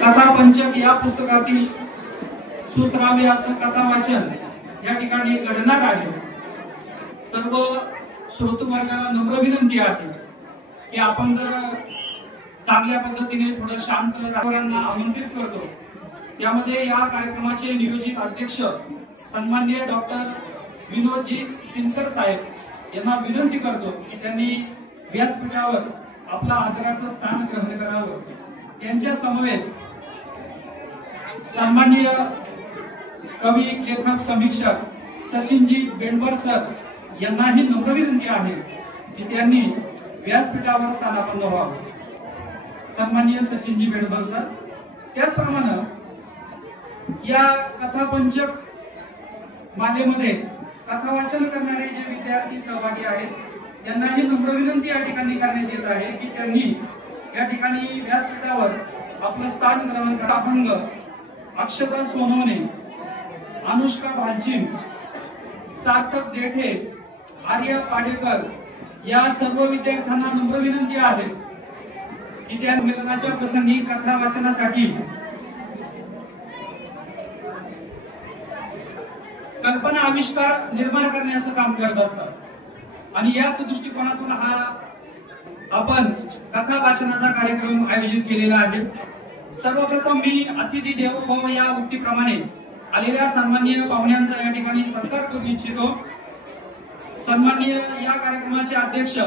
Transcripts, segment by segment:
कथा पंचक या पुस्तकातील सुश्राव्य असं कथा वाचन या ठिकाणी घडणार आहे। सर्व श्रोतृ वर्गाला नम्र विनंती आहे की आपण जर चांगल्या पद्धतीने थोडं शांत राहणाऱ्यांना आमंत्रित करतो। त्यामध्ये या कार्यक्रमाचे नियोजित अध्यक्ष सन्माननीय डॉक्टर विनोदजी सिंकर साहेब यांना विनंती करतो की त्यांनी व्यासपीठावर आपला आदराचं स्थान ग्रहण करावं। त्यांच्या समवेत सन्माननीय कवी लेखक समीक्षक सचिनजी बेंडवर सर यांनाही नम्र विनंती आहे की त्यांनी व्यासपीठावर स्थानापन्न व्हावं। सन्माननीय सचिनजी बेंडवर सर, त्याचप्रमाणे या कथा पंचक मालेमध्ये कथा वाचन करणारे जे विद्यार्थी सहभागी आहेत त्यांनाही नम्र विनंती या ठिकाणी करण्यात येत आहे की त्यांनी या ठिकाणी व्यासपीठावर आपलं स्थान ग्रहण करा। अभंग अक्षता सोनवणे, अनुष्का भालचिम, सार्थक देठे, आर्या पाडेकर या सर्व विद्यार्थ्यांना नम्र विनंती आहे की त्या संमेलनाच्या प्रसंगी कथा वाचनासाठी कल्पना आविष्कार निर्माण करण्याचं काम करत असतात आणि याच दृष्टिकोनातून हा आपण कथा वाचनाचा कार्यक्रम आयोजित केलेला आहे। सर्वप्रथम मी अतिथी देवो भव या उक्तीप्रमाणे आलेल्या सन्माननीय पाहुण्यांचा या ठिकाणी सत्कार करू इच्छितो। सन्माननीय या कार्यक्रमाचे अध्यक्ष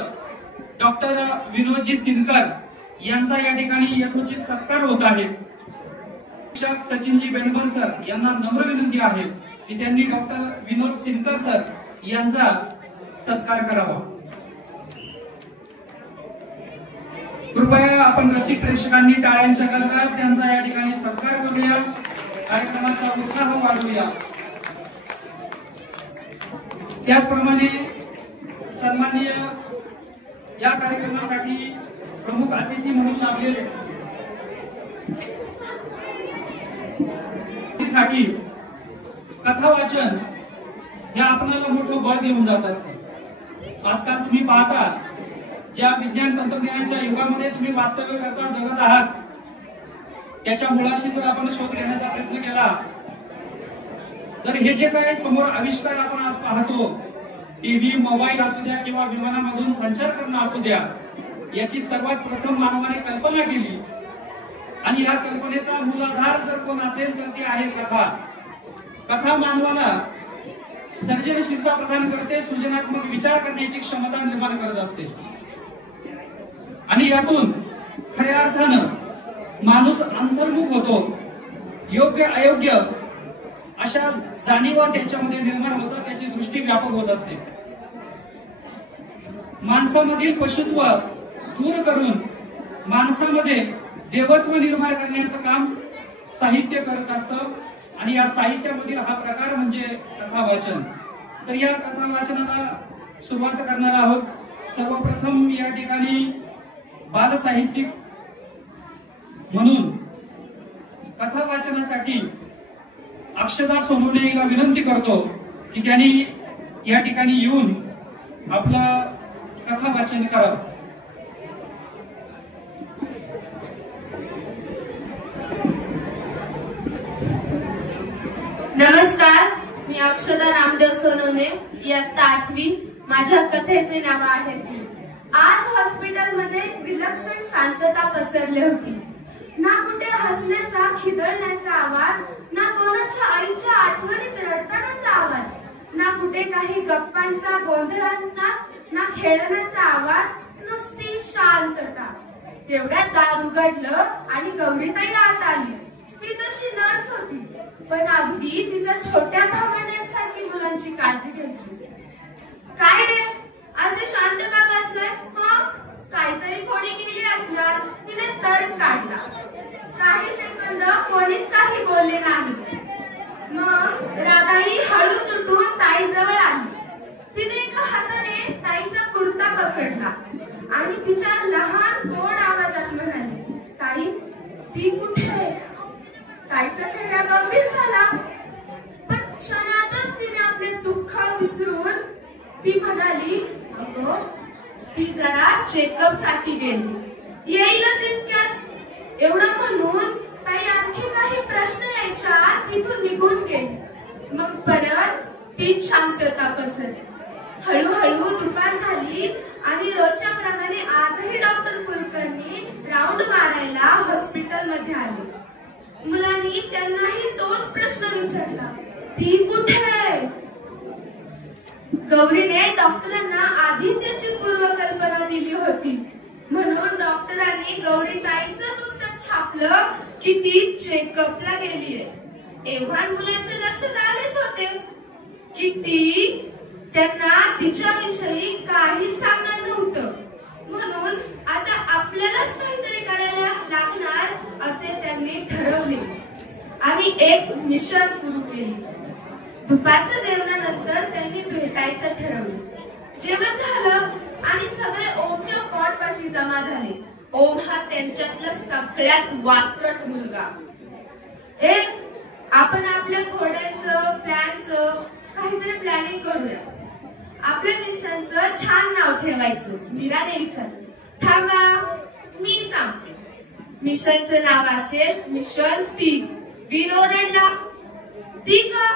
डॉक्टर विनोदजी सिनकर यांचा या ठिकाणी यथोचित सत्कार होत आहे। शिक्षक सचिनजी बेंडवर सर यांना नम्र विनंती आहे की त्यांनी डॉक्टर विनोद सिनकर सर यांचा सत्कार करावा। कृपया आपण रसिक प्रेक्षकांनी टाळ्यांच्या गजरात त्यांचा या ठिकाणी सत्कार करूया, कार्यक्रमाचा उत्साह वाढवूया। त्याचप्रमाणे सन्माननीय या कार्यक्रमासाठी प्रमुख अतिथी म्हणून लाभलेले साठी कथा वाचन हे आपल्याला मोठं बळ देऊन जात असते। आजकाल तुम्ही पाहता ज्या विज्ञान तंत्रज्ञानाच्या युगामध्ये तुम्ही वास्तव्य करता जगत आहात त्याच्या मुळाशी जर आपण शोध घेण्याचा प्रयत्न केला तर हे जे काही समोर आविष्कार आपण आज पाहतो, टीव्ही, मोबाईल असू द्या किंवा विमानामधून संचार करणं असू द्या, याची सर्वात प्रथम मानवाने कल्पना केली आणि या कल्पनेचा मूलाधार जर कोण असेल तर ती आहे कथा। कथा मानवाला सर्जनशीलता प्रदान करते, सृजनात्मक विचार करण्याची क्षमता निर्माण करत असते आणि यातून खऱ्या अर्थानं माणूस अंतर्मुख होतो। योग्य अयोग्य अशा जाणीवा त्यांच्यामध्ये निर्माण होतात, त्याची दृष्टी व्यापक होत असते। माणसामधील पशुत्व दूर करून माणसामध्ये देवत्व निर्माण करण्याचं काम साहित्य करत असतं आणि या साहित्यामधील हा प्रकार म्हणजे कथा वाचन। तर या कथा वाचनाला सुरुवात करणार आहोत। सर्वप्रथम या ठिकाणी बाल साहित्यिक म्हणून कथा वाचनासाठी अक्षता सोनवणे यांना विनंती करतो की त्यांनी या ठिकाणी येऊन आपलं कथा वाचन करावं। नमस्कार, मी अक्षता नामदेव सोनवणे, इयत्ता 8वी। माझ्या कथेचे नाव आहे ती। आज हॉस्पिटलमध्ये विलक्षण शांतता पसरली होती। ना कुठे हसण्याचा खिदळण्याचा आवाज, ना कोणाच्या आईच्या आठवणीत रडतानाचा आवाज, ना कुठे काही गप्पांचा गोंधळांचा, ना खेळण्याचा आवाज, नुसती शांतता। तेवढ्यात दार उघडलं आणि गौरीताई आत आली। ती तशी नर्स होती पण अगदी तिच्या छोट्या भावंडांसारखी मुलांची काळजी घ्यायची। काय रे, असे शांत का बसलाय? काहीतरी खोडी केली असणार, तिने तर्क काढला। काही सेकंद कोणीच काही बोलले नाही। मग राधाई हळूच उठून ताईजवळ आली। तिने एका हाताने ताईचा कुर्ता पकडला आणि तिच्या लहान गोड आवाजात म्हणाली, ताई, ती कुठे? ताईचा चेहरा गंभीर झाला पण क्षणातच तिने आपले दुःख विसरून ती म्हणाली, अगं, ती जरा चेकअप साठी गेली, येईलच इतक्यात। एवढं म्हणून ताई परत तीच शांतता पसरली. हळूहळू दुपार झाली आणि रोजच्या प्रमाणे आजही डॉक्टर कुलकर्णी राऊंड मारायला हॉस्पिटल मध्ये आले. मुलांनी त्यांनाही तोच प्रश्न विचारला, ती कुठे? गौरीने डॉक्टरांना आधीच याची पूर्वकल्पना दिली होती, म्हणून डॉक्टरांनी गौरीताईंचंच उत्तर छापलं की ती चेकअपला गेलीये. एव्हा मुलांच्या लक्षात आलेच होते की ती त्यांना तिच्याविषयी काही सांगणार नव्हतं, म्हणून आता आपल्यालाच काहीतरी करायला लागणार असे त्यांनी ठरवले आणि एक मिशन सुरू केली. दुपारच्या जेवणानंतर त्यांनी भेटायचं ठरवलं. जेवण झालं आणि सगळे ओमच्या कॉटपाशी जमा झाले. ओम हा त्यांच्यातला सगळ्यात वात्रट मुलगा. हे आपण आपल्या घोड्यांचं प्लॅनचं काहीतरी प्लॅनिंग करूया. आपल्या मिशनचं छान नाव ठेवायचं. मीराने विचारलं. थांबा, मी सांगते. मिशनचं नाव असेल मिशन ती. वीर ओरडला, ती का?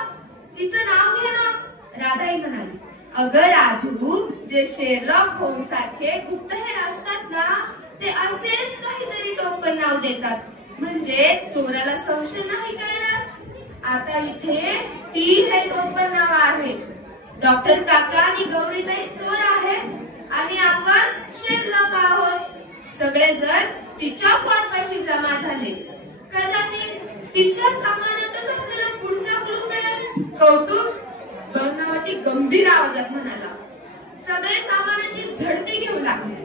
तिचं नाव घे ना. राधाई म्हणाली, अगं राधू, जे शेरलॉक होम्स सारखे गुप्तहेर असतात ना, ते असेच काहीतरी टोपण नाव देतात, म्हणजे चोराला संशय नाही कळणार. आता इथे ती हे टोपण नाव आहे. डॉक्टर काका आणि गौरीताई चोर आहेत आणि आपण शेरलॉक आहोत. सगळेजण तिच्या कॉटपाशी जमा झाले. कदाचित तिच्या सामानातच आपल्याला पुढचा क्लू मिळेल. कौतुक, गौरवती गंभीर आवाजात म्हणाला. सगळे सामानाची झडती घेऊ लागले.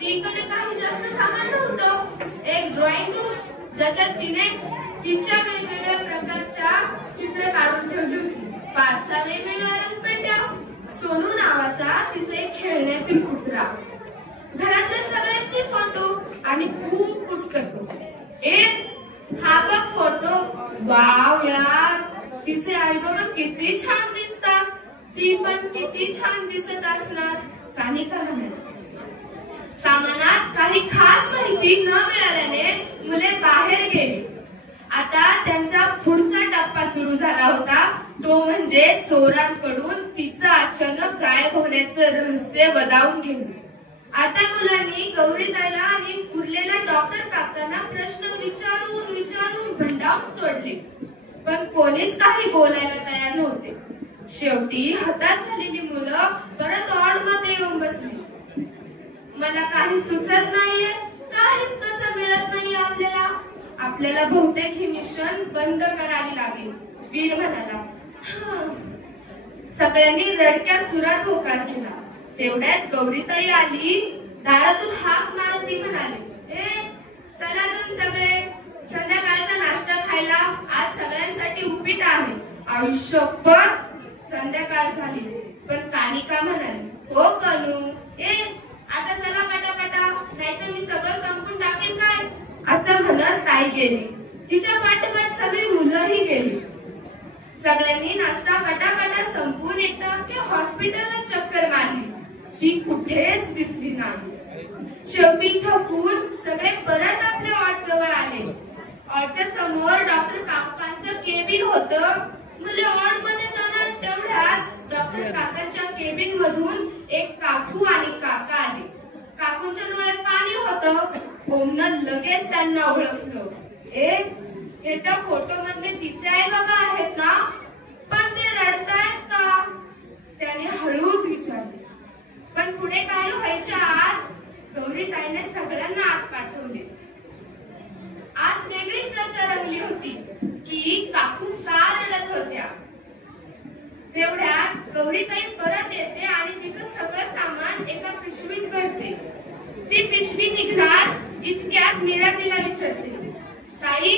तीकडे काही जास्त सामान नव्हतं. एक ड्रॉइंग बुक ज्याच्यात तिने तिच्या वेगवेगळ्या प्रकारच्या चित्र काढून ठेवली होती. 5 वेगवेगळ्या रंगपेट्या, सोनू नावाचा तिचा एक खेळण्यातील कुत्रा, घरातले सगळ्यांचे फोटो आणि खूप पुस्तकं. हा बघ फोटो, वाव यार, तिचे आई बाबा किती छान दिसतात. ती पण किती छान दिसत असणार. कानिका म्हणाली. सामानात काही खास माहिती न मिळाल्याने मुले बाहेर गेली. आता त्यांचा पुढचा टप्पा सुरू झाला होता, तो म्हणजे चोरांकडून तिचं अचानक गायब होण्याचं रहस्य बदावून घेणे. आता मुलांनी गौरीताईला आणि उरलेल्या डॉक्टर काकांना प्रश्न विचारून विचारून भंडावून सोडले, पण कोणीच काही बोलायला तयार नव्हते. शेवटी हताश झालेली मुलं परत ऑड मध्ये येऊन बसली. मला काही सुचत नाहीये, काहीच कसं मिळत नाहीये आपल्याला बहुतेक ही मिशन बंद करावी लागेल. वीर म्हणाला. सगळ्यांनी रडक्या सुरात होकार दिला. तेवढ्यात गौरीताई आली. दारातून हाक मारत ती म्हणाली, चला तुम्ही सगळे संध्याकाळचा नाश्ता खायला. आज सगळ्यांसाठी उपीट आहे. आयुष्यभर संध्याकाळ झाली, पण कानिका म्हणाली, हो कनू, आता चला पटापटा, नाहीतर मी सगळं संपून टाकेन काय. असं म्हणत ताई गेली. तिच्या पाठोपाठ सगळी मुलंही गेली. सगळ्यांनी नाश्ता पटापटा संपून एकदा की हॉस्पिटलला चक्कर मारली. ती कुठेच दिसली नाही. शेवटी थकून सगळे परत आपल्या वॉर्ड जवळ आले. वॉर्डच्या समोर डॉक्टर काकांचं केबिन होतं. मुले वॉर्ड मध्ये जाणार तेवढ्यात डॉक्टर काकांच्या केबिन मधून एक काकू आणि काका आले. काकूंच्या डोळ्यात पाणी होतं. ओमनं लगेच त्यांना ओळखलं. हे त्या फोटो मध्ये तिचे आई बाबा आहेत ना, पण ते रडतायत का? त्याने हळूच विचारले. पण पुढे काय व्हायच्या आत गौरीताईने सगळ्यांना आत पाठवले. आत वेगळीच चर्चा रंगली होती की काकू का रडत होत्या. तेवढ्यात गौरीताई परत येते आणि तिचं सगळं सामान एका पिशवीत भरते. ती पिशवी निघणार इतक्यात मीरा तिला विचारते, ताई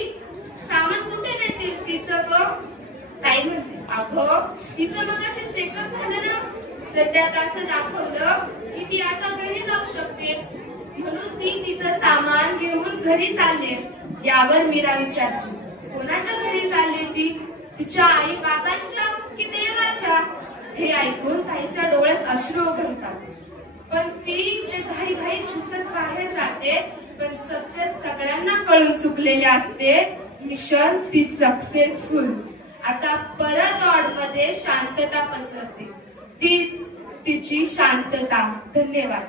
सामान कुठे नेतेस तिचं ग? ताई म्हणते, अगं तिचं मग असे चेकअप झालं ना, तर त्यात असं दाखवलं की ती आता घरी जाऊ शकते, म्हणून ती तिचं सामान घेऊन घरी चालले. यावर मीरा विचारते, कोणाच्या घरी चालली ती? तिच्या आई बाबांच्या की देवाच्या? हे ऐकून ताईच्या डोळ्यात अश्रू ओघळतात. पण ती घाई घाई दिसत बाहेर जाते, पण सत्य सगळ्यांना कळून चुकलेले असते. मिशन ती सक्सेसफुल आता परत वॉर्डमध्ये शांतता पसरते, तीच तिची शांतता. धन्यवाद.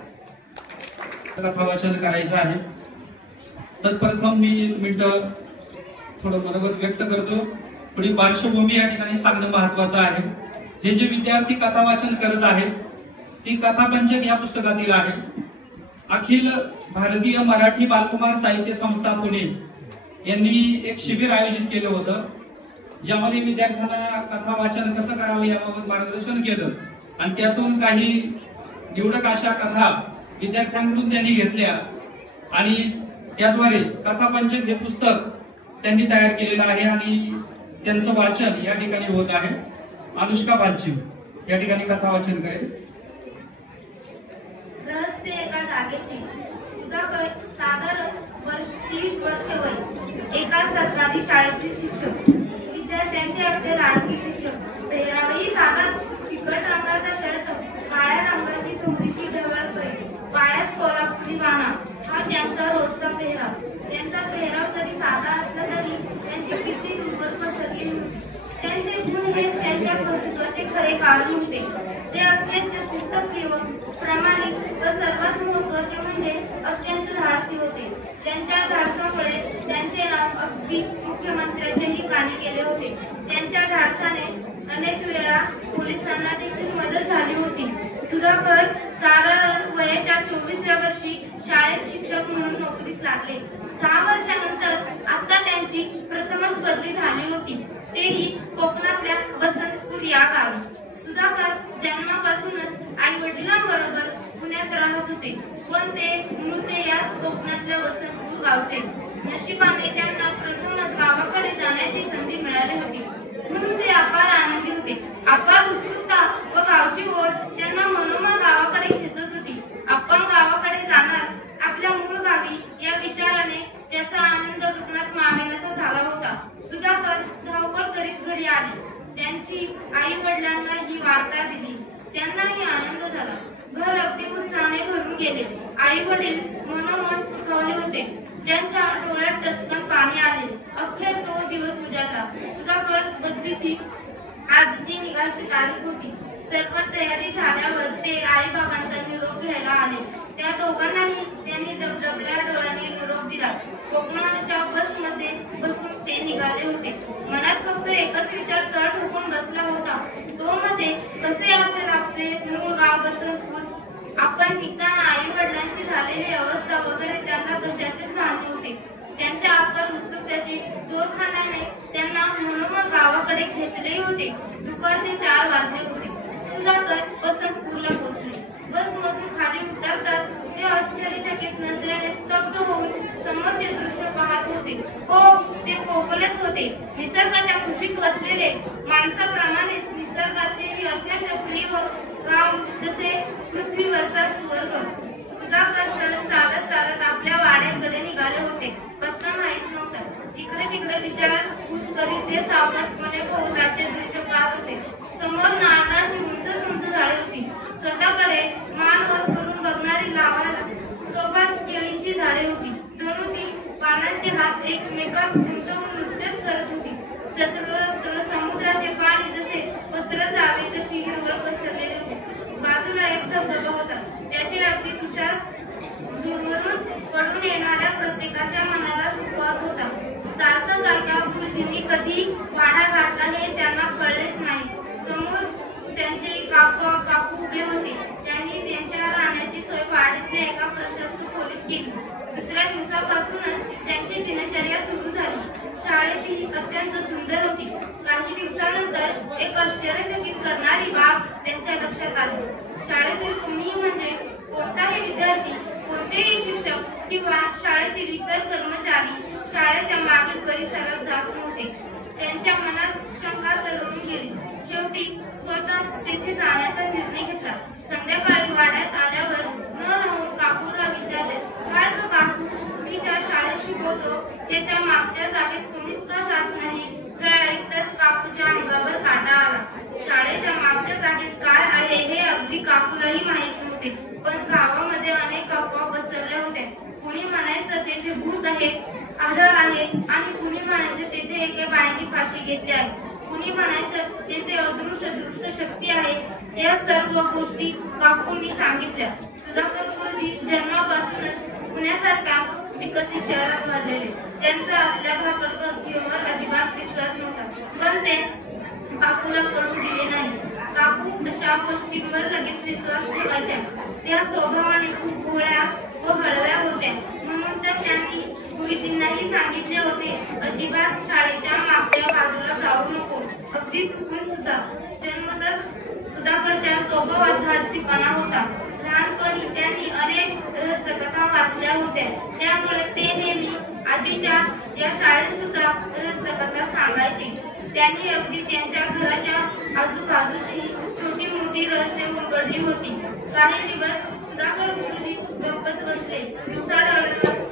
कथा वाचन करायचं आहे. तत्प्रथम मी मिनिटं थोडं मनोगत व्यक्त करतो. थोडी पार्श्वभूमी या ठिकाणी सांगणं महत्वाचं आहे. हे जे विद्यार्थी कथा वाचन करत आहेत ती कथा पंचक या पुस्तकातील आहे. अखिल भारतीय मराठी बालकुमार साहित्य संस्था पुणे यांनी एक शिबिर आयोजित केलं होतं, ज्यामध्ये विद्यार्थ्यांना कथा वाचन कसं करावं याबाबत मार्गदर्शन केलं आणि त्यातून काही निवडक अशा कथा विद्यार्थ्यांकडून त्यांनी घेतल्या आणि त्याद्वारे कथा पंचक हे पुस्तक त्यांनी तयार केलेलं आहे आणि त्यांचं वाचन या ठिकाणी होत आहे. अनुष्का पालचिम या ठिकाणी कथा वाचन करेल. रहस्य एका जागेची. सुधाकर साधारण 30 वर्ष वय, एका सरकारी शाळेचे शिक्षक, विद्यार्थ्यांचे अगदी लाडके शिक्षक. पेहरावही साधा चिकट रंगाचा शर्ट, काळ्या रंगाची थोडीशी ढवळ पैठ, पायात कोल्हापुरी बाणा हा त्यांचा रोजचा पेहराव. त्यांचा पेहराव जरी साधा असला तरी त्यांची किती दुर्बल पसरली होती. त्यांचे गुण हे त्यांच्या कर्तृत्वाचे खरे कारण होते. ते अत्यंत शिस्तप्रिय, प्रामाणिक व सर्वात महत्त्वाचे म्हणजे अत्यंत धाडसी होते. त्यांच्या धाडसामुळे त्यांचे नाव अगदी मुख्यमंत्र्यांच्याही कानी गेले होते. त्यांच्या धाडसाने अनेक वेळा पोलिसांना देखील मदत झाली होती. सुधाकर साधारण वयाच्या 24व्या वर्षी शाळेत शिक्षक म्हणून नोकरीस लागले. 6 वर्षानंतर आता त्यांची प्रथमच बदली झाली होती, तेही कोकणातल्या वसंतपूर या गावी. सुधाकर जन्मापासूनच आई वडिलांबरोबर पुण्यात राहत होते, पण ते मूळचे याच कोकणातल्या वसंतपूर गावचे. नशिबाने त्यांना प्रथमच गावाकडे जाण्याची संधी मिळाली होती, म्हणून ते अपार आनंदी होते. अपार उत्सुकता व गावची ओढ त्यांना मनोमन गावाकडे खेचत होती. आपण गावाकडे जाणार, आपल्या मूळ गावी या विचाराने त्याचा आनंद गगनात मावेनासा झाला होता. सुधाकर धावपळ करीत घरी आले. त्यांची आई वडिलांना ही वार्ता दिली. त्यांनाही आनंद झाला. घर अगदी उत्साहाने भरून गेले. आई वडील मनोमन सुखावले होते. त्यांच्या डोळ्यात टचकन पाणी आले. अखेर तो दिवस उजाडला. सुधाकर बदलीची आजची निघायची तारीख होती. सर्व तयारी झाल्यावर ते आई बाबांचा निरोप घ्यायला आले. त्या दोघांनाही त्यांनी डबडबल्या डोळ्यांनी निरोप दिला. कोकणाच्या बसमध्ये बसून ते निघाले होते. मनात फक्त एकच विचार तळ ठोकून बसला होता, तो म्हणजे कसे असेल आपले मूळ गाव वसंतपूर. आपण निघताना आई वडिलांची झालेली अवस्था वगैरे त्यांना कशाचेच भान होते. त्यांच्या अपार उत्सुकतेची जोर खाण्याने त्यांना मनोमन गावाकडे खेचलेही होते. दुपारचे 4 वाजले होते. सुधाकर वसंतपूरला पोहोचले. बसमधून खाली उतरतात ते आश्चर्यचकित नजरेने स्तब्ध होऊन समोरचे दृश्य पाहत होते. हो, ते कोकणच होते. निसर्गाच्या कुशीत बसलेले माणसाप्रमाणेच निसर्गाचेही अत्यंत प्रिय गाव, जसे पृथ्वीवरचा स्वर्ग. सुधाकर चालत चालत आपल्या वाड्याकडे निघाले होते. पत्ता माहीत नव्हता. इकडे तिकडे विचारपूस करीत ते सावकाशपणे पोहताचे दृश्य पाहत होते. समोर नारळाची उंच झाडे होती. स्वतःकडे मान वर करून बघणारी लावायला सोबत केळीची झाडे होती. जणू ती पानांचे हात एकमेकात गुंतवून नृत्यच करत होती. समुद्राचे पाणी जसे पसरत जावे तशी हिरवळ पसरलेली होती. बाजूला एक धबधबा होता. त्याची अगदी तुषार दूरवरून पडून येणाऱ्या प्रत्येकाच्या मनाला सुखवत होता. चालता चालता गुरुजींनी कधी वाडा गाठला हे त्यांना कळलेच नाही. समोर त्यांचे काकू उभे होते. त्यांनी त्यांच्या राहण्याची सोय वाडीतल्या एका प्रशस्त खोलीत केली. दुसऱ्या दिवसापासूनच त्यांची दिनचर्या सुरू झाली. शाळेत ही अत्यंत सुंदर होती. काही दिवसानंतर एक आश्चर्यचकित करणारी बाब त्यांच्या लक्षात आली. शाळेतील कुणीही म्हणजे कोणताही विद्यार्थी, कोणतेही शिक्षक किंवा शाळेतील इतर कर्मचारी शाळेच्या मागील परिसरात जात नव्हते. त्यांच्या मनात शंका तरळून गेली. शेवटी स्वतः तेथे जाण्याचा निर्णय घेतला. संध्याकाळी वाड्यात आल्यावर न राहून काकूला विचारले, काय ग काकू, मी ज्या शाळेत शिकवतो त्याच्या मागच्या जागेत कोणीच का जात नाही? हे ऐकताच काकूच्या अंगावर काटा आला. शाळेच्या मागच्या जागेत काय आहे हे अगदी काकूलाही माहित नव्हते, पण गावामध्ये अनेक अफवा पसरल्या होत्या. कुणी म्हणायचं तेथे भूत आहे, आढळ आहे, आणि कुणी म्हणायचे तेथे एका बाईने फाशी घेतली आहे. कुणी म्हणायचं तेथे अदृश्य दृष्ट शक्ती आहे। या सर्व गोष्टी काकूंनी सांगितल्या। सुधाकर गुरुजी जन्मापासूनच पुण्यासारख्या विकसित शहरात वाढलेले, त्यांचा असल्या भाकरवर अजिबात विश्वास नव्हता, पण ते काकूला कळू दिले नाही। काकू अशा गोष्टींवर लगेच विश्वास ठेवायच्या। त्या स्वभावाने खूप भोळ्या व हळव्या होत्या, म्हणून तर त्यांनी गुरुजींनाही सांगितले होते, अजिबात शाळेच्या मागच्या बाजूला जाऊ नको, अगदी चुकून सुद्धा। जन्मतःच सुधाकरच्या स्वभावात धाडसीपणा होता। लहानपणी त्यांनी अनेक रहस्यकथा वाचल्या होत्या, त्यामुळे ते नेहमी आधीच्या या शाळेत सुद्धा रहस्यकथा सांगायचे। त्यांनी अगदी त्यांच्या घराच्या आजूबाजूची छोटी मोठी रहस्य उलगडली होती। काही दिवस सुधाकर गुरुजी गप्पच बसले।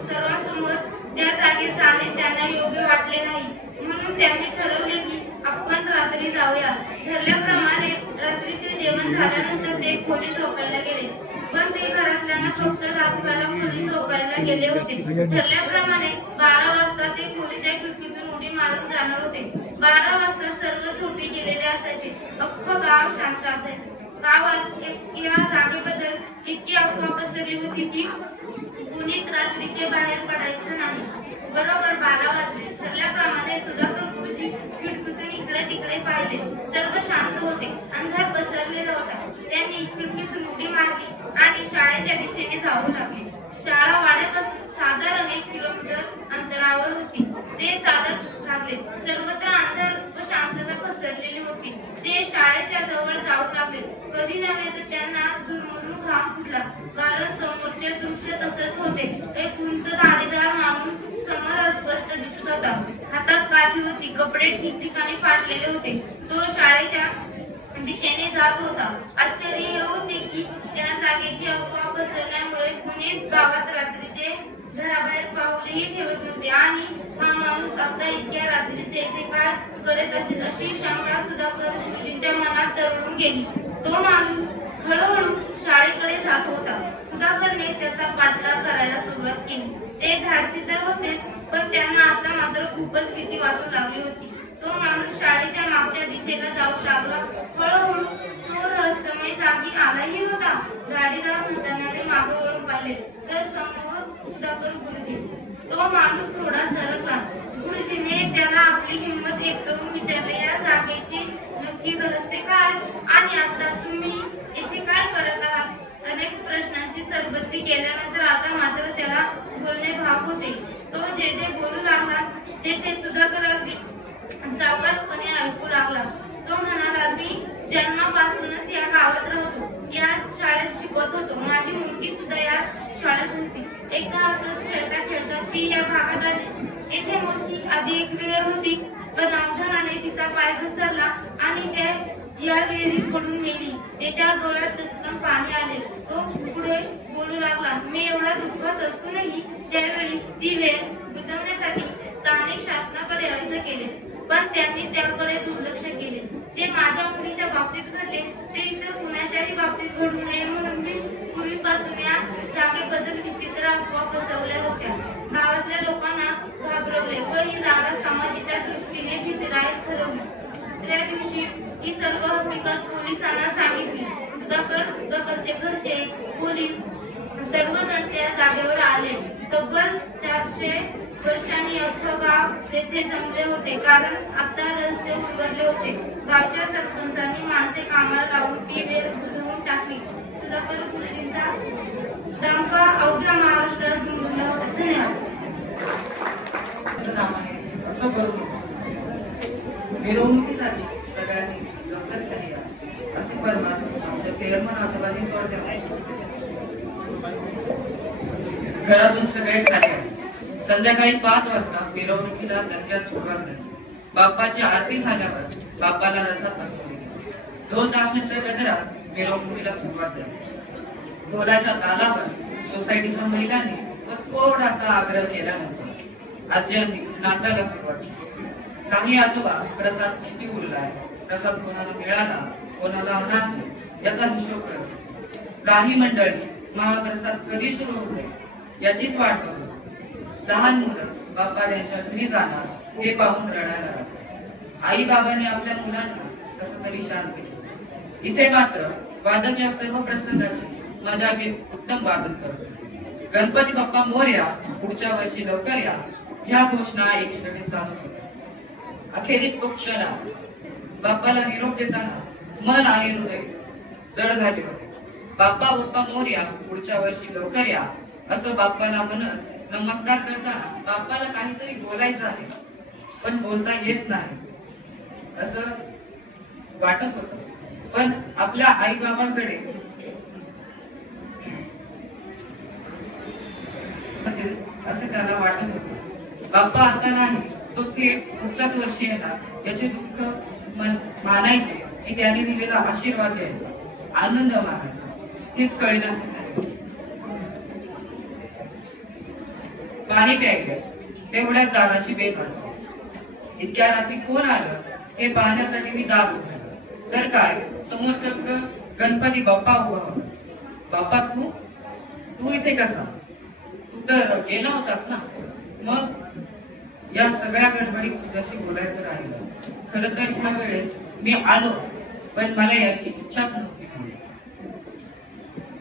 सर्वांसमोर त्या जागी जाणे त्यांना योग्य वाटले नाही, म्हणून त्यांनी ठरवले की आपण रात्री जाऊया। ठरल्याप्रमाणे रात्रीचे जेवण झाल्यानंतर ते खोली झोपायला गेले, पण ते घरातल्यांना फक्त दाखवायला खोली झोपायला गेले होते। ठरल्याप्रमाणे 12 वाजता ते खोलीच्या खिडकीतून उडी मारून जाणार होते। 12 वाजता सर्व झोपी गेलेले असायचे, अख्खं गाव शांत असायचे। गावात या जागेबद्दल इतकी अफवा पसरली होती की कुणीच रात्रीचे बाहेर पडायचं नाही। बरोबर 12 वाजले। ठरल्याप्रमाणे सुधाकर गुरुजी खिडकीतून इकडे तिकडे पाहिले, सर्व शांत होते, अंधार पसरलेला होता। त्यांनी खिडकीतून उडी मारली आणि शाळेच्या दिशेने जाऊ लागले। शाळा वाड्यापासून साधारण 1 किलोमीटर अंतरावर होती। ते चालत लागले, सर्वत्र अंधार व शांतता पसरलेली होती। ते शाळेच्या जवळ जाऊ लागले, कधी नव्हे तर त्यांना दुरमरून घाम फुटला, कारण समोरचे दृश्य तसेच होते। एक उंच दाढीदार माणूस समोर स्पष्ट दिसत होता, हातात काठी होती, कपडे ठिकठिकाणी फाटलेले होते। तो शाळेच्या दिशेने जात होता। आश्चर्य हे होते की त्या जागेची अफवा पसरल्यामुळे कुणीच गावात रात्रीचे घराबाहेर पाऊलही ठेवत नव्हते, आणि हा माणूस आता इतक्या रात्रीचे येथे काय करत असेल अशी शंका सुधाकर गुरुजींच्या मनात तरळून गेली। तो माणूस हळूहळू शाळेकडे जात होता। सुधाकरने त्याचा पाठलाग करायला सुरुवात केली। ते धाडसी तर होतेच, पण त्यांना आता मात्र खूपच भीती वाटू लागली होती। तो माणूस शाळेच्या मागच्या दिशेला जाऊ लागला। हळूहळू तो रहस्यमय जागी आलाही होता। गाडीदार म्हणताना मागे वळून पाहिले तर समोर सुधाकर गुरुजी। तो माणूस थोडा सरकला। गुरुजीने त्याला आपली हिंमत एकवटून विचारले, या जागेची नक्की रहस्य काय, आणि आता तुम्ही येथे काय करत आहात? अनेक प्रश्नांची सरबत्ती केल्यानंतर आता मात्र त्याला बोलणे भाग होते। तो जे जे बोलू लागला ते सुधाकर अगदी सावकाशपणे ऐकू लागला। तो म्हणाला, मी जन्मापासूनच या गावात राहतो, या शाळेत शिकत होतो, माझी मुलगी सुद्धा या शाळेत होती। एकदा असंच खेळता खेळता ती या भागात आली। येथे मोठी आधी एक विहीर होती, पण अवधानाने तिचा पाय घसरला आणि ते या विहिरीत पडून मेली। त्याच्या डोळ्यात दचकन पाणी आले। तो पुढे बोलू लागला, मी एवढा दुःखात असूनही त्यावेळी ती विहीर बुजवण्यासाठी स्थानिक शासनाकडे अर्ज केले, पण त्यांनी त्याकडे दुर्लक्ष केले। जे माझ्या मुलीच्या बाबतीत घडले ते इतर कुणाच्याही बाबतीत घडू नये म्हणून मी पूर्वीपासून या जागेबद्दल विचित्र अफवा पसरवल्या होत्या। गावातल्या लोकांना घाबरवले व ही जागा समाजाच्या दृष्टीने भीतीदायक ठरवली। त्या दिवशी ही सर्व हकीकत पोलिसांना सांगितली। सुधाकरचे घरचे, पोलीस सर्वजण त्या जागेवर आले। तब्बल 400 वर्षांनी अख्खं गाव तेथे जमले होते, कारण आता रहस्य उलगडले होते। गावच्या सरपंचांनी माणसे कामाला लावून ती विहीर बुजवून टाकली। सुधाकर गुरुजींचा डंका अवघ्या महाराष्ट्रात घुमला होता। धन्यवाद। असं करू मिरवणुकीसाठी सगळ्यांनी लवकर खाली या, असे फरमान आमच्या चेअरमन आजोबांनी सोडले। घरातून सगळे खाली आले। संध्याकाळी 5 वाजता मिरवणुकीला लंक्यात सुरुवात झाली। बाप्पाची आरती झाल्यावर बाप्पाला रथात बसवले गेले। 2 तासांच्या गजरात मिरवणुकीला सुरुवात झाली। ढोलाच्या तालावर सोसायटीच्या महिलांनी थोडासा आग्रह केल्यानंतर आज्यांनी नाचायला सुरुवात केली। काही आजोबा प्रसाद किती उरलाय, प्रसाद कोणाला मिळाला, कोणाला नाही याचा हिशोब करत। काही मंडळी महाप्रसाद कधी सुरू होते याचीच वाट बघत। लहान मुलं बाप्पा त्यांच्या घरी जाणार हे पाहून रडायला लागले। आई बाबाने आपल्या मुलांना कसं तरी शांत केले। इथे मात्र वादक या सर्व प्रसंगाची मजा घेत उत्तम वादन करतो। गणपती बाप्पा मोरया, पुढच्या वर्षी लवकर या, ह्या घोषणा एकीकडे चालू होत्या। अखेरीस तो क्षण आला। बाप्पाला निरोप देताना मन आणि हृदय जड झाले होते। बाप्पा बाप्पा मोरया, पुढच्या वर्षी लवकर या असं बाप्पाला म्हणत नमस्कार करताना बाप्पाला काहीतरी बोलायचं आहे पण बोलता येत नाही असं वाटत होतं। पण आपल्या आई बाबांकडे असं त्याला वाटत होतं। बाप्पा आता नाही, तो थेट पुढच्याच वर्षी येणार याचे दुःख मानायचे की त्याने दिलेला आशीर्वाद द्यायचा, आनंद मानायचा हेच कळेनाच नाही। पाणी प्यायले तेवढ्याच दाराची बेल वाजली। इतक्या रात्री कोण आलं हे पाहण्यासाठी मी दार उघडलं तर काय समोर चक्क गणपती बाप्पा उभा होता। बाप्पा तू इथे कसा? तू तर गेला होतास ना? मग या सगळ्या गडबडीत तुझ्याशी बोलायचं राहिलं। खरं तर ह्या वेळेस मी आलो पण मला याची इच्छाच नव्हती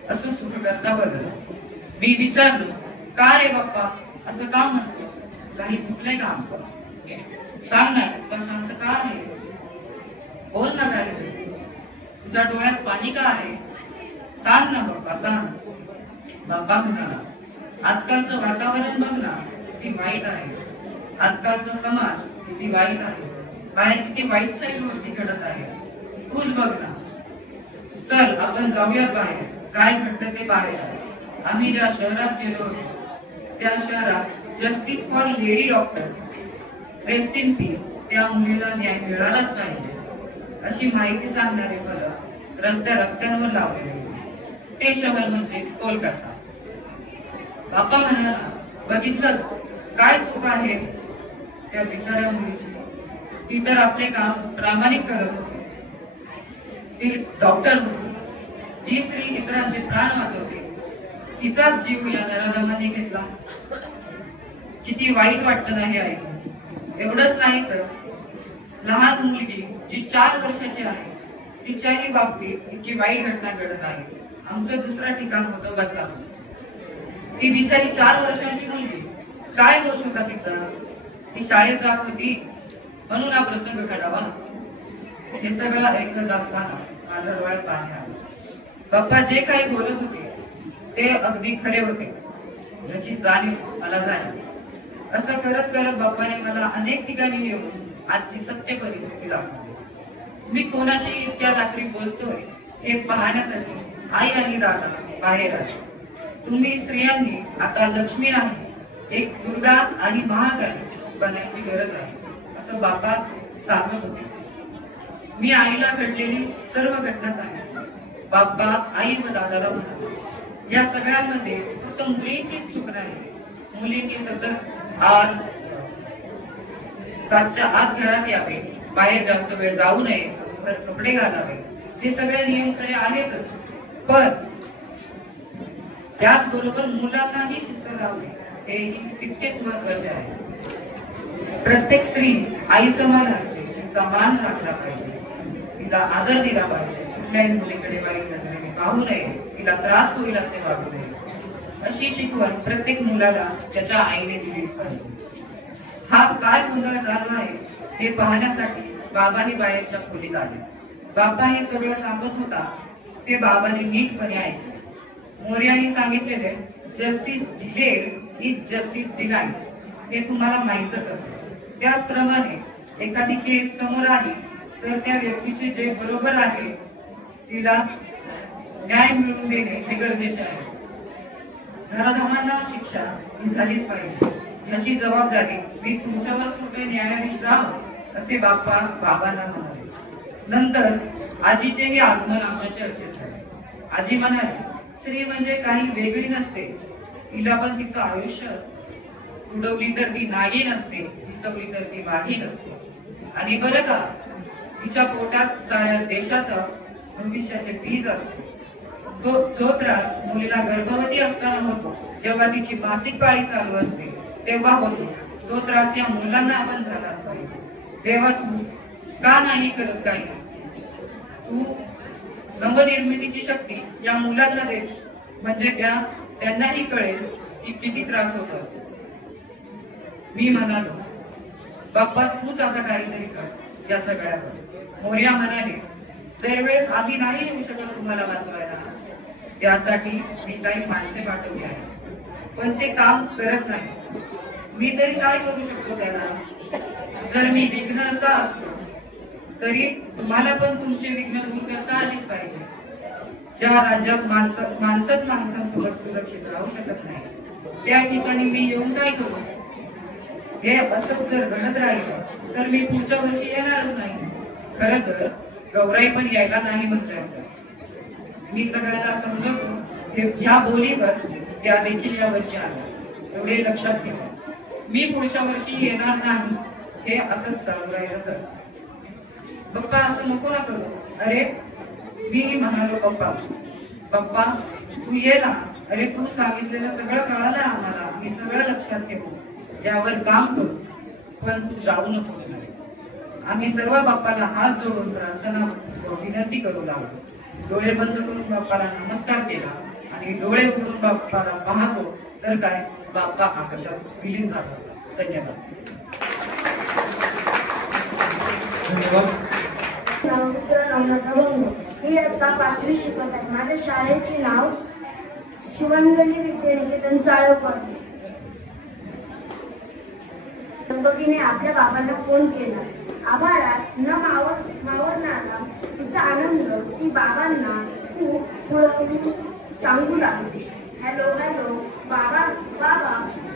असं सुरू करता बरं मी विचारलो, का रे बाप्पा असं का म्हणतो? काही चुकलंय का आमचं? सांग ना, पण शांत का आहे? बोल ना काय रे, तुझ्या डोळ्यात पाणी का आहे? सांग ना बाप्पा सांग। बाप्पा म्हणाला, आजकालचं वातावरण बघ ना किती वाईट आहे। आजकालचा समाज किती वाईट आहे। बाहेर किती वाईट साईड गोष्टी घडत आहे। तूच बघ ना। चल आपण जाऊयात बाहेर, काय घडतं ते पाहूया। आम्ही ज्या शहरात गेलो होतो त्या शहरात justice for lady doctor, rest in peace, त्या मुलीला न्याय मिळालाच पाहिजे अशी माहिती सांगणारे फलक रस्त्यांवर लावलेले। ते शहर म्हणजे कोलकाता। बाप्पा म्हणाला, बघितलंस काय चूक आहे त्या बिचाऱ्या मुलीची? ती तर आपले काम प्रामाणिक करत होती। ती डॉक्टर होती जी स्त्री इतरांचे प्राण वाचवते, तिचाच जीव या नराधमाने घेतला। किती वाईट वाटतं नाही ऐकून। एवढंच नाही तर लहान मुलगी जी 4 वर्षाची आहे तिच्याही बाबतीत इतकी वाईट घटना घडत आहे। आमचं दुसरं ठिकाण होतं बदलापूर। ती बिचारी 4 वर्षांची मुलगी, काय दोष होता तिचा? ती शाळेत जात होती म्हणून हा प्रसंग घडावा। हे सगळं ऐकत असताना माझ्या डोळ्यात पाणी आलं। बाप्पा जे काही बोलत होते ते अगदी खरे होते याची जाणीव मला झाली। असं करत करत बाप्पाने मला अनेक ठिकाणी नेऊन आजची सत्य परिस्थिती दाखवली। मी कोणाशी इतक्या रात्री बोलतोय हे पाहण्यासाठी आई आणि दादा बाहेर आले। तुम्ही स्त्रियांनी आता लक्ष्मी नाही, एक दुर्गा आणि महाकाली बनायची गरज आहे असं बाप्पा सांगत होते। मी आईला घडलेली सर्व घटना सांगितली। बाप्पा आई व दादाला म्हणाले, या सगळ्यांमध्ये फक्त मुलींचीच चूक नाही। मुलींनी सतत आज 7च्या आत घरात यावे, बाहेर जास्त वेळ जाऊ नये, कपडे घालावे, हे सगळे नियम खरे आहेतच, पण त्याचबरोबर मुलांनाही शिस्त लावणे हेही तितकेच महत्वाचे आहे। प्रत्येक स्त्री आई समान असते, तिचा मान राखला पाहिजे, तिला आदर दिला पाहिजे, कुठल्याही मुलीकडे वाईट नजरेने पाहू नये, तिला त्रास होईल असे वागू नये अशी शिकवण प्रत्येक मुलाला त्याच्या आईने दिली पाहिजे। हा काय गोंधळ झाला आहे हे पाहण्यासाठी बाबाही बाहेरच्या खोलीत आले। बाप्पा हे सगळं सांगत होता ते बाबांनी नीटपणे ऐकले। मोरयाने सांगितलेले justice delayed is justice denied हे तुम्हाला माहीतच असेल। त्याचप्रमाणे एखादी केस समोर आली तर त्या व्यक्तीचे जे बरोबर आहे तिला न्याय मिळवून देणे हे गरजेचे आहे। नराधमांना शिक्षा झालीच पाहिजे याची जबाबदारी मी तुमच्यावर सोपे न्यायाधीश राह असे बाप्पा बाबांना म्हणाले। नंतर आजीचेही आगमन आमच्या चर्चेत झाले। आजी म्हणाली, स्त्री म्हणजे काही वेगळी नसते, तिला पण तिचं आयुष्य असते। उडवली तर ती नागिन असते, दिसवली तर ती वाघीण असते। आणि बरं का, तिच्या पोटात साऱ्या देशाचा भविष्याचे बीज असते। जो त्रास मुलीला गर्भवती असताना होतो, जेव्हा तिची मासिक पाळी चालू असते तेव्हा होतो, तो त्रास या मुलांना आपण झालाच पाहिजे। तेव्हा तू का नाही करत काही? तू नवनिर्मितीची शक्ती या मुलांना दे, म्हणजे त्यांनाही कळेल की किती त्रास होतात. मी म्हणालो, बाप्पा तूच आता काहीतरी कर या सगळ्यावर. मोर्या म्हणाले, दरवेळेस आम्ही नाही येऊ शकत तुम्हाला वाचवायला, त्यासाठी मी काही माणसे पाठवली आहे, पण ते काम करत नाही. मी तरी काय करू शकतो त्याला? जर मी विघ्नहर्ता असतो तरी तुम्हाला पण तुमचे विघ्न दूर करता आलीच पाहिजे. ज्या राज्यात माणसंच माणसांसोबत सुरक्षित राहू शकत नाही, त्या ठिकाणी मी येऊन काय करू? हे असं जर घडत राहिलं तर मी पुढच्या वर्षी येणारच नाही. खरं तर गौराई पण यायला नाही म्हणतात. मी सगळ्यांना समजवतो ह्या बोलीवर त्या देखील या वर्षी आल्या, एवढे लक्षात ठेवा. मी पुढच्या वर्षी येणार नाही हे असंच चालू राहिलं तर. बाप्पा असं नको ना करू. अरे मी म्हणालो, बाप्पा तू ये ना. अरे तू सांगितलेलं सगळं कळालं आम्हाला, मी सगळं लक्षात ठेवू, यावर काम करू, पण तू जाऊ नको. आम्ही सर्व बाप्पाला हात जोडून प्रार्थना विनंती करू लागलो. डोळे बंद करून बाप्पाला नमस्कार केला आणि डोळे उघडून बाप्पाला पाहतो तर काय, बाप्पा आकाशात विलीन झाला. धन्यवाद. मी आता 5वी शिकत आहे. माझ्या शाळेचे नाव शिवंगणी विद्यानिकेतन चाळोकर. दंपतीने आपल्या बाबांना फोन केला. आभाळात न मावरणारा तिचा आनंद ती बाबांना खूप सांगू लागली. हॅलो बाबा,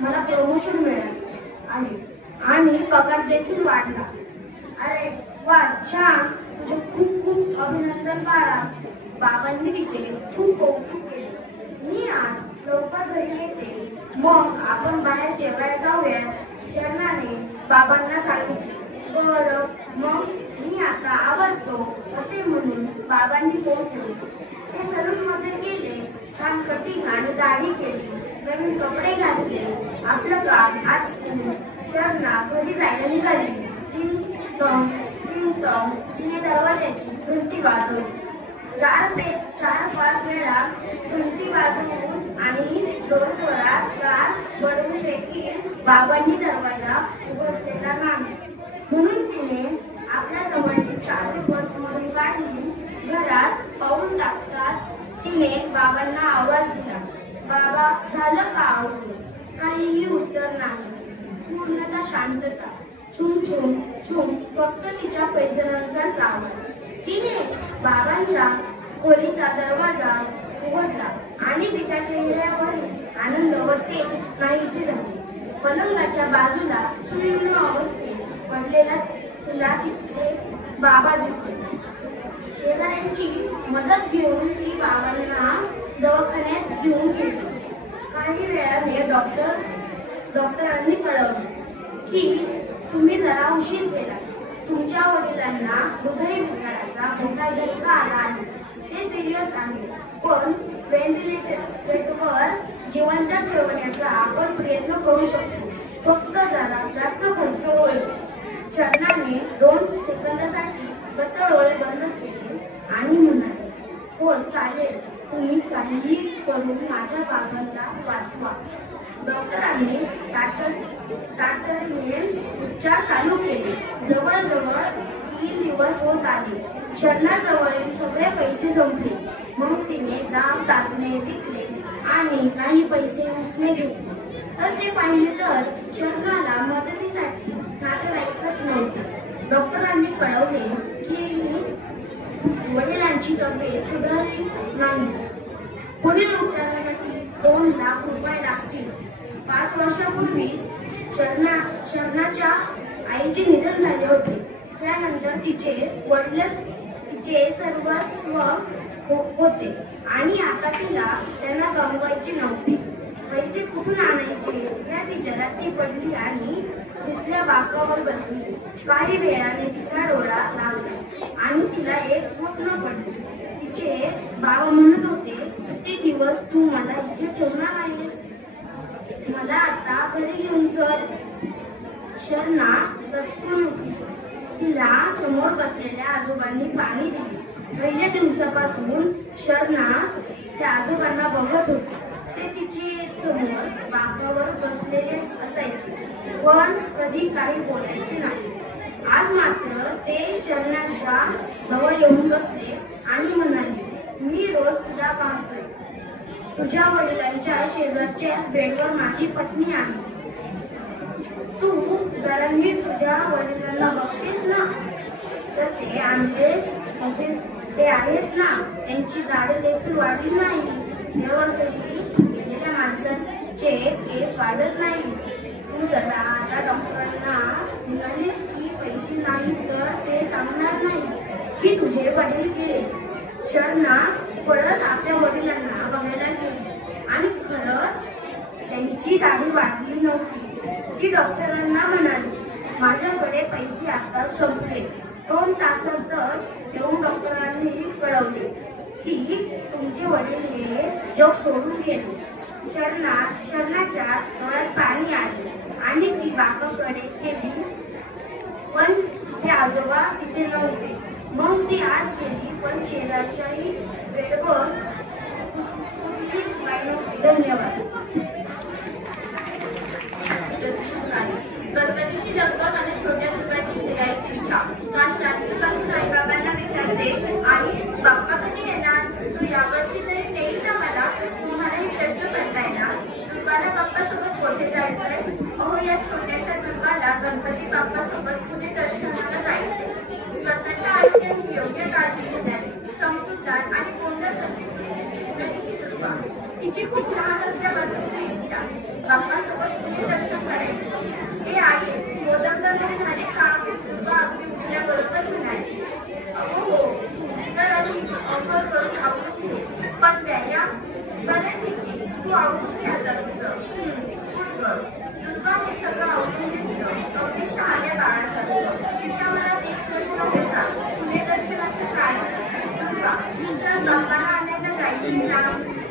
मला प्रमोशन मिळाले आणि पगार देखील वाढला. अरे वा, छान, तुझे खूप खूप अभिनंदन बाळा. बाबांनी तिचे खूप कौतुक केले. मी आज लवकर घरी येते, मग आपण बाहेर जेवायला जाऊया, शरणाने बाबांना सांगितले. बरं, मग मी आता आवडतो असे म्हणून बाबांनी फोन ठेवले. ते सलून मध्ये गेले, छान कटिंग आणि दाढी केली, नवीन कपडे घातले, आपलं काम आटपून शरणा घरी जायला निघाली. तिने दरवाजाची घंटी वाजवली. 4-5 वेळा घंटी वाजवून आणि जोरजोरात कार बडवून देखील बाबांनी दरवाजा उघडलेला नाही. म्हणून तिने आपल्या जवळची चावी बसमधून काढली. घरात पाऊल टाकताच तिने बाबांना आवाज दिला. बाबा, झालं का आवडलं? काहीही उत्तर नाही. पूर्णतः शांतता. छुम छुम छुम, फक्त तिच्या पैजणांचाच आवाज. तिने बाबांच्या खोलीचा दरवाजा उघडला आणि तिच्या चेहऱ्यावर आनंद व तेज नाहीसे झाले. पलंगाच्या बाजूला सुन्न अवस्थेत पडलेला तिला तिचे बाबा दिसले. शेजाऱ्यांची मदत घेऊन ती बाबांना दवाखान्यात घेऊन गेली. काही वेळाने डॉक्टरांनी कळवले की तुम्ही जरा उशीर केला. तुमच्या वडिलांना हृदयविकाराचा मोठा झटका आला आहे. ते सिरियस आहे, पण व्हेंटिलेटरवर जिवंत ठेवण्याचा आपण प्रयत्न करू शकतो. फक्त जरा जास्त खर्च होईल. शरणाने 2 सेकंदासाठी बच्चा डोळे बंद केले आणि म्हणाले, हो चालेल, तुम्ही काहीही करून माझ्या बाबांना वाचवा. डॉक्टरांनी तातडीने उपचार चालू केले. जवळजवळ 3 दिवस होत आले. शरणाजवळील सगळे पैसे संपले. मग तिने दाम टाकणे विकले आणि काही पैसे उसने घेतले. असे पाहिले तर शरणाला मदतीसाठी नातेवाईकच नव्हते. डॉक्टरांनी कळवले की वडिलांची तब्येत सुधारली नाही. पुढील उपचारासाठी 2 लाख रुपये लागतील. 5 वर्षापूर्वीच शरणाच्या आईचे निधन झाले होते. त्यानंतर तिचे वडीलच तिचे सर्वस्व होते आणि आता तिला त्यांना गमवायचे नव्हते. पैसे कुठून आणायचे या विचारात ती पडली आणि तिथल्या बाकावर बसली. काही वेळाने तिचा डोळा लागला आणि तिला एक स्वप्न पडले. तिचे बाबा म्हणत होते, किती दिवस तू मला इथे ठेवणार आहेस? मला आता घरी घेऊन चल. शरणा दचकून उठली. तिला समोर बसलेल्या आजोबांनी पाणी दिले. पहिल्या दिवसापासून शरणा त्या आजोबांना बघत होती. ते तिथे समोर बाकावर बसलेले असायचे, पण कधी काही बोलायचे नाही. आज मात्र ते शरणाच्या जवळ येऊन बसले आणि म्हणाले, मी रोज तुला पाहतोय. तुझ्या वडिलांच्या शेजारच्याच बेडवर माझी पत्नी आहे. तू जरा नीट तुझ्या वडिलांना बघतेस ना? जसे आणलेस तसेच ते आहेत ना. त्यांची दाढी देखील वाढली नाही. केवळ तरी गेलेल्या माणसांचे केस वाढत नाही. तू जरा आता डॉक्टरांना निघालीस की पैसे नाही तर ते सांगणार नाही की तुझे वडील गेले. शरणा परत आपल्या वडिलांना बघायला गेली आणि खरंच त्यांची दाढी वाढली नव्हती. ती डॉक्टरांना म्हणाली, माझ्याकडे पैसे आता संपले. 2 तासातच येऊन डॉक्टरांनी कळवले की तुमचे वडील हे जग सोडून गेले. शरणाच्या डोळ्यात पाणी आले आणि ती बाबाकडे गेली, पण ते आजोबा तिथे नव्हते. मग ती आत गेली, पण शेजारच्याही बेडवर कुठलीच बाई नव्हती. धन्यवाद. गणपतीची लगबग आणि छोट्या दुर्गाची फिरायची इच्छा. काल रात्रीपासून आईबाबांना विचारते, आई बाप्पा कधी येणार? तू यावर्षी तरी नेईल ना मला? तुम्हालाही प्रश्न पडलाय ना? दुर्गाला बाप्पा सोबत कुठे जायचंय? अहो, या छोट्याशा दुर्गाला गणपती बाप्पा सोबत कुठे दर्शनाला जायचे. स्वतःच्या आरोग्याची योग्य काळजी घेणारी, समजूतदार आणि कोणत्याच अशी शिकलेली दुर्गा. तिची खूप लहान असल्यापासूनची इच्छा बाप्पा सोबत कुठे दर्शन करायचं. हे आई मोदक वगैरे झाले का? दुर्गा अगदी उठल्याबरोबर म्हणाली, हो तर आधी अंघोळ करून आवडून घे. पण व्यायाम? बरं ठीक आहे, तू आवडून घे आता तुझं. दुर्गाने सगळं आवडून घेतलं, अगदी शहाण्या बाळासारखं. तिच्या मनात एक प्रश्न होता, पुणे दर्शनाचं काय? दुर्गा, जर बाप्पाला आणायला जायचं ना?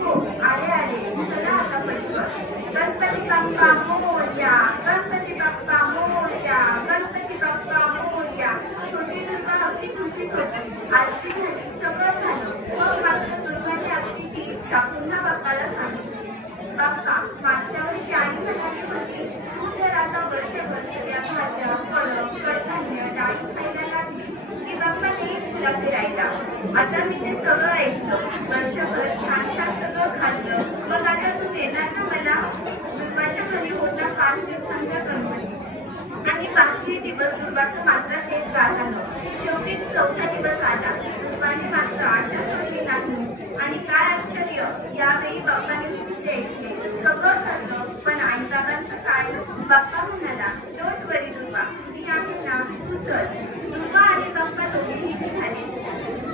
हो, आले चला आता पटकन. गणपती बाप्पा मोरया, गणपती बाप्पा मोरया, गणपती बाप्पा मोरया. छोटी दुर्गा अगदी खुशीत होती. आरती झाली, सगळं झालं. मग मात्र दुर्गाने आपली ती इच्छा पुन्हा बाप्पाला सांगितली. बाप्पा, मागच्या वर्षी आई म्हणाली होती, तू जर आता वर्षभर सगळ्या भाज्या, फळं, कडधान्य, डाळी खायला लागली की बाप्पा नेईल तुला फिरायला. आता मी ते सगळं ऐकलं. वर्षभर छान सगळं खाल्लं. मग आता तू देणार ना मला? दुर्गाच्या घरी होता 5 दिवसांचा गणपती आणि 5ही दिवस दुर्गाचं मात्र तेच गाणं. शेवटी 4था दिवस आला. दुर्गाने मात्र आशा सोडली नाही. आणि काय आश्चर्य, यावेळी बाप्पाने खूप ऐकले. सगळं ठरलं, पण आईबाबांचं काय? बाप्पा म्हणाला, डोंट वरी दुर्गा, मी आहे ना, तू चल. दुर्गा आणि बाप्पा दोघेही निघाले.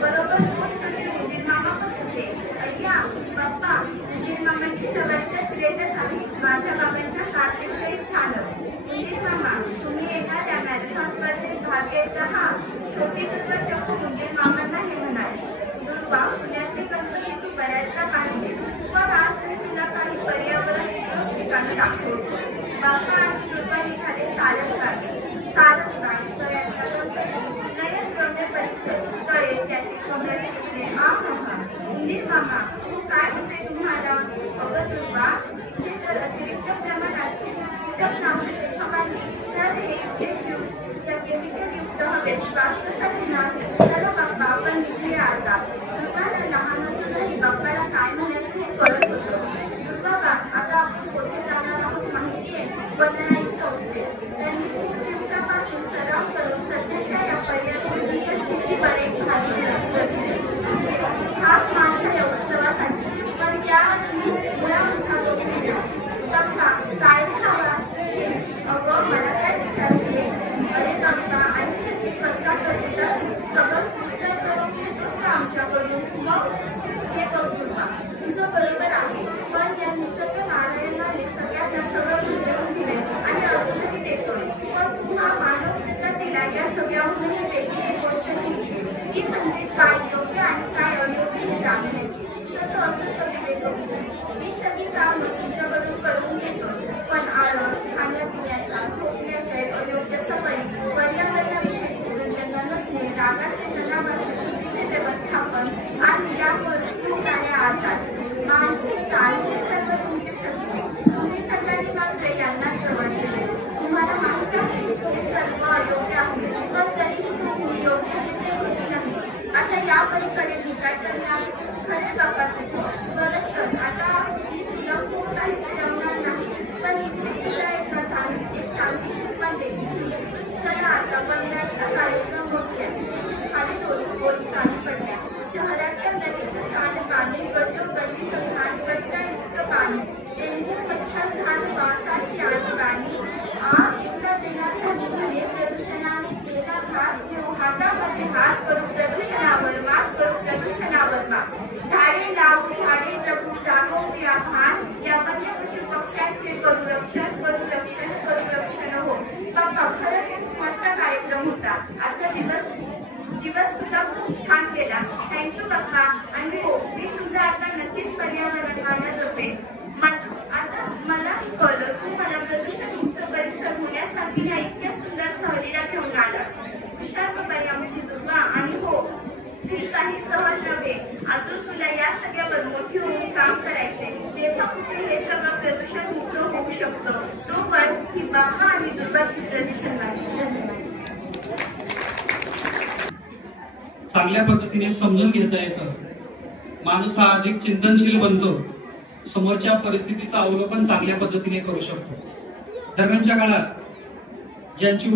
बरोबर 2 छोटे उंदीर मामा पण होते. अय्या बाप्पा, उंदीर मामाची सवय तर ग्रेटच आहे. माझ्या बाबांच्या कारपेक्षाही छानच. उंदीर मामा, तुम्ही येणार त्या मॅरेथॉन स्पर्धेत भाग घ्यायचा हा? छोटी दुर्गा चक्क उंदीर मामांना हे म्हणाली. दुर्गा, पुण्यातले गणपती तू बऱ्याचदा पाहिले, पण आज मी तुला काही पर्यावरण ठिकाणी दाखवतो. बाप्पा आणि दुर्गा निघाले सारसबाग. तळ्यातला गणपती, नयन रम्य परिसर, तळे, त्यातील कमळाचे फुले. उंदीर मामा, तू काय होते तुम्हाला? अगं दुर्गा, इथे जर अतिरिक्त प्रमाणात कीटकनाशके फवारली तर हे जीव त्या केमिकलयुक्त हवेत श्वास कसा घेणार? चला बाप्पा, आपण निघूया आता. दुर्गाला लहान असूनही बाप्पाला काय म्हणायचं हे कळत होतं. दुर्गा, आता आपण कुठे जाणार आहोत माहितीये? वनाई संस्थेत. त्यांनी खूप दिवसापासून सराव करून सध्याच्या या पर्यावरणीय स्थितीवर एक भारी रचली. खास माझ्या या उत्सवासाठी. पण त्याआधी मुळा उठा बघूया. बाप्पा, काय हवा असशील? अगं, मला काय विचारतेस? अरे बाप्पा, आणि किती स्पर्धा करतात. सगळं पुस्तक करून घेतोस का आमच्याकडून? मग हे बघ दुर्गा, तुझं बरोबर आहे, पण या निसर्ग नारायणाने सगळ्यांना सगळं मिळवून दिले आणि अजूनही देतोय. पण तू हा मानव दिला या सगळ्याहूनही वेगळी एक गोष्ट दिली, ती म्हणजे काय योग्य आणि काय अयोग्य हे जाणण्याची. सगळं असं तर विवेक होतो. मी सगळी कामं तुमच्याकडून करून घेतो, पण आळस, खाण्यापिण्याचा, झोपण्याच्या अयोग्य सवयी, पर्यावरणाविषयी खरंच खूप मस्त कार्यक्रम होता. आजचा दिवस सुद्धा खूप छान गेला. थँक्यू बाप्पा. आणि हो, मी सुद्धा आता नक्कीच पर्यावरणाला जपेन. आता मला कळलं, तू मला प्रदूषणमुक्त परिसर होण्यासाठी ह्या इतक्या सुंदर सहलीला घेऊन आलास. हुशार बाबाई आमची दुर्गा. आणि हो, ही काही सहल नव्हे. अजून तुला या सगळ्यावर मोठी होऊन काम करायचे. तेव्हा कुठे हे सगळं प्रदूषण मुक्त होऊ शकतं. तोवर ही बाबा आणि दुर्गाची प्रदूषण नाही. चांगल्या पद्धतीने समजून घेता येतं. माणूस हा अधिक चिंतनशील बनतो. समोरच्या परिस्थितीचं अवलोकन चांगल्या पद्धतीने करू शकतो. दरम्यानच्या काळात ज्यांची